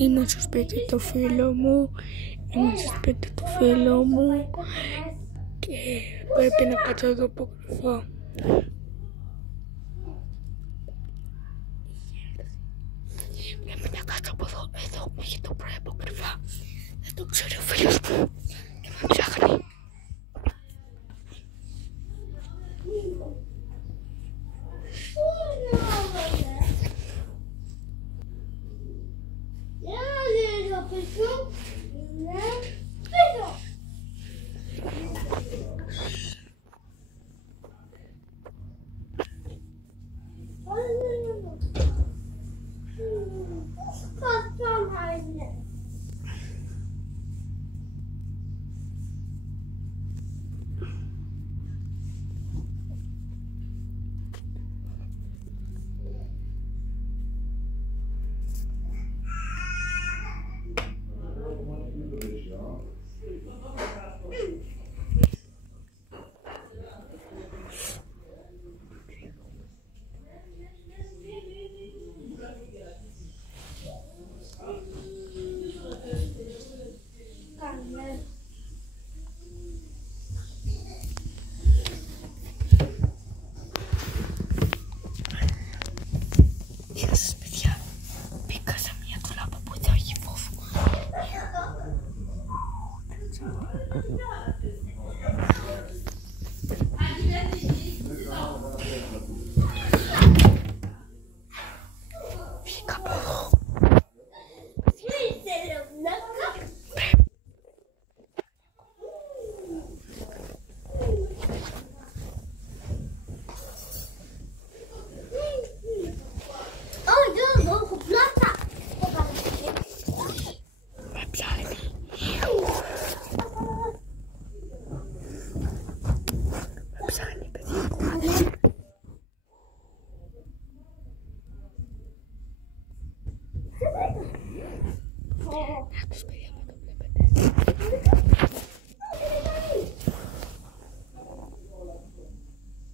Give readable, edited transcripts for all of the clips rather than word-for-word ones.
Είμαι στο σπίτι του φίλου μου. Και πρέπει να κάτσω εδώ από κρυφά. Πρέπει να κάτσω από εδώ μέχρι το πρωί από κρυφά. Δεν το ξέρει ο φίλος μου και με ψάχνει.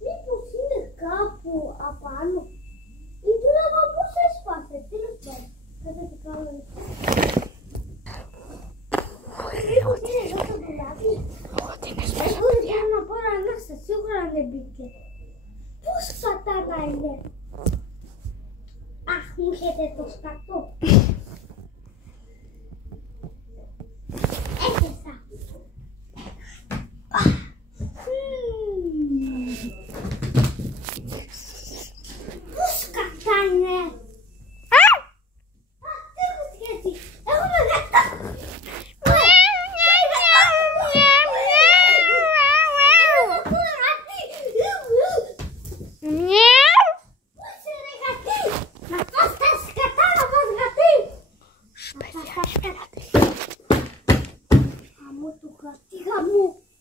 Μήπως είναι κάπου απάνω? Η ντουλάπα πώς έσπασε? Τι λες πάλι? Κάτσε τι κάνω. Εγώ τι είναι εδώ το ντουλάπι? Εγώ δεν θέλω να πω ανάσα, σίγουρα δεν μπήκε. Πώς πατάτα είναι? Αχ, μου έχετε το σκατό. Έπεσα. Πώς σκατά είναι? Τι έχω σχέση? Έχουμε γατά.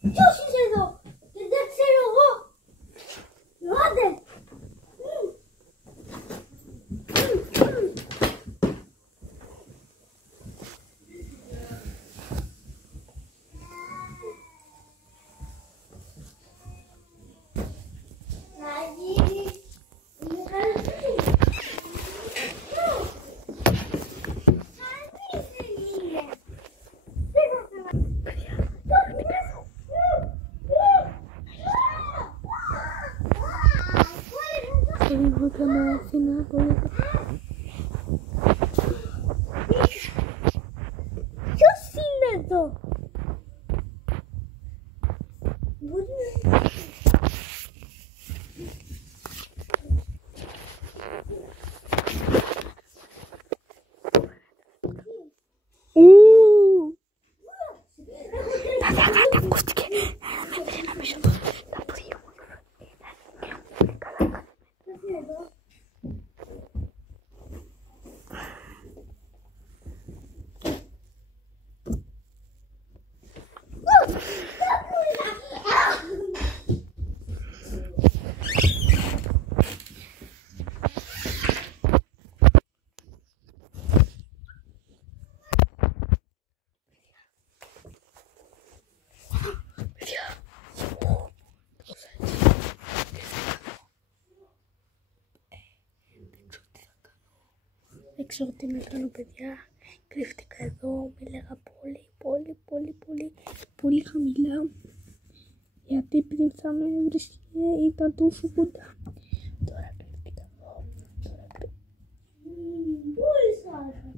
Ποιος είσαι εδώ? Δεν ξέρω εγώ. Άντε. Εγώ θα με αφήνω από εδώ. Ποιος είναι εδώ? Μπορεί να... Τα ακούστηκε. Με πήρε να πίσω τα πόδια μου. Δεν ξέρω τι να κάνω, παιδιά. Κρύφτηκα εδώ, μίλαγα πολύ χαμηλά. Γιατί πριν θα με έβρισκε ήταν τόσο κοντά. Τώρα κρύφτηκα εδώ. Πού είσαι?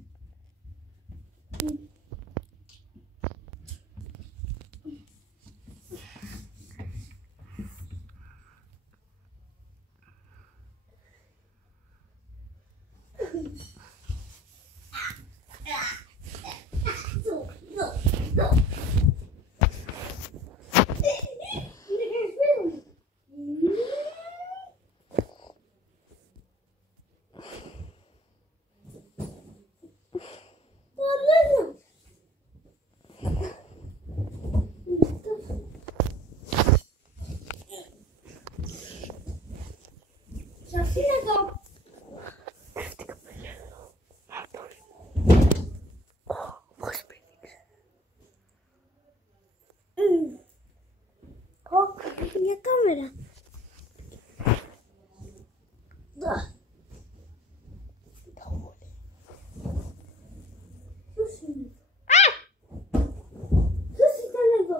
Σας είναι εδώ. Κρύφτηκα πολύ εδώ. Πώς πήδηξε. Έχει μια κάμερα. Ποιος είναι? Ποιος ήταν εδώ?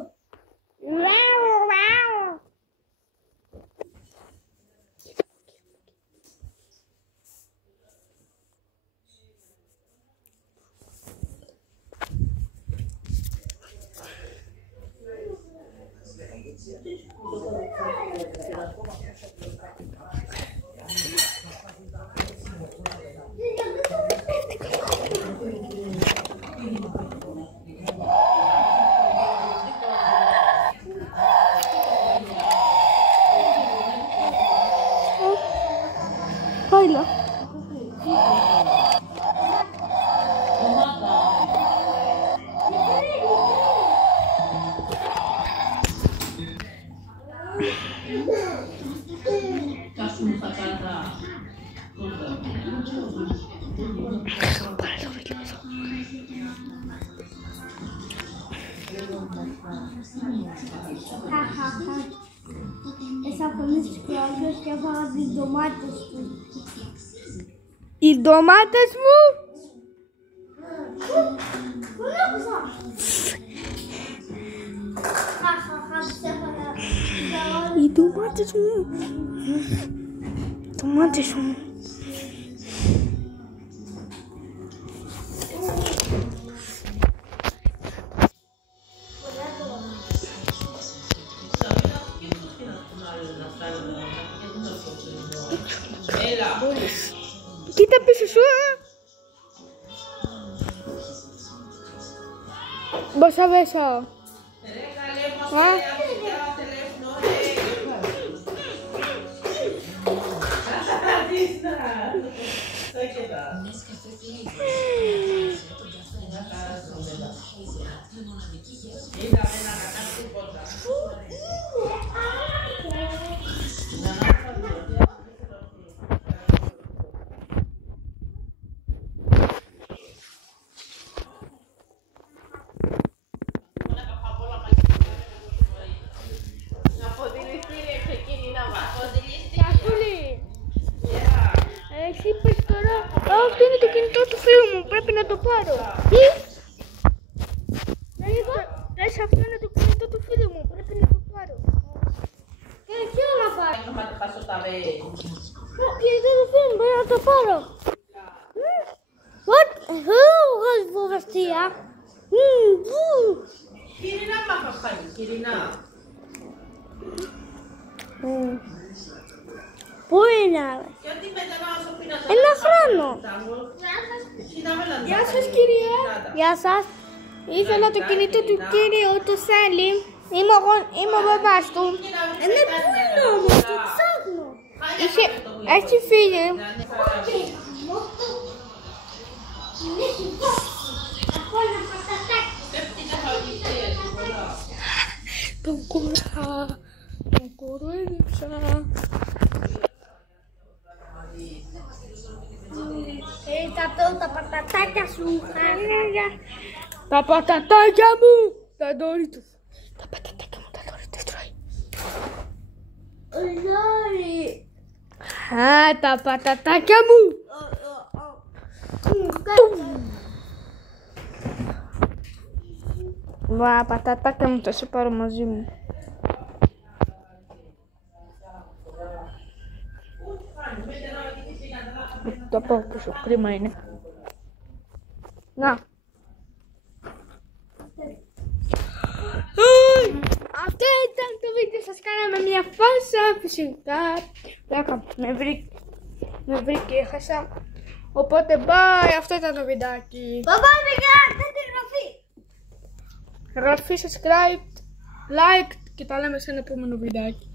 Hola. Εξαφανίστηκε ο άλλος και έφαγα τις ντομάτες του. Οι ντομάτες μου. Πού έπαιζα? Τις έφαγα. Οι ντομάτες μου. Ντομάτες μου. Κοίτα πίσω σου. Μπόσα μέσα. Εσύ είπες τώρα, αυτό είναι το κινητό του φίλου μου, πρέπει να το πάρω. Τι? Λες αυτό είναι το κινητό του φίλου μου, πρέπει να το πάρω. Και ποιο να πάρω? Το κινητό του φίλου μου, πρέπει να το πάρω. What? Has φοβαστία. Κυρίνα μαχαχάνη, κυρίνα. Πού είναι? Ένα χρόνο. Γεια σας κυρία. Γεια σας. Ήθελα το κινητό του κύριου, το θέλει. Είμαι ο μπαμπάς του. Ναι, πού είναι όμως, το ψάχνω. Έχει φύγει. Τον κοροϊδέψα. Τα πατατάκια σου. Τα πατατάκια μου. Τα Doritos. Τα πατατάκια μου, τα Doritos τρώει. Λόρι. Τα πατατάκια μου. Βα, πατατάκια μου, θα σε πάρω μαζί μου. Το πάω πίσω, κρίμα είναι. Να. Αυτό ήταν το βίντεο, σας κάναμε μια φάσα, φυσικά. Με βρήκε, έχασα. Οπότε bye, αυτό ήταν το βιντεάκι. Bye bye παιδιά, κάντε εγγραφή. Εγγραφή, subscribe, like και τα λέμε σε ένα επόμενο βιντεάκι.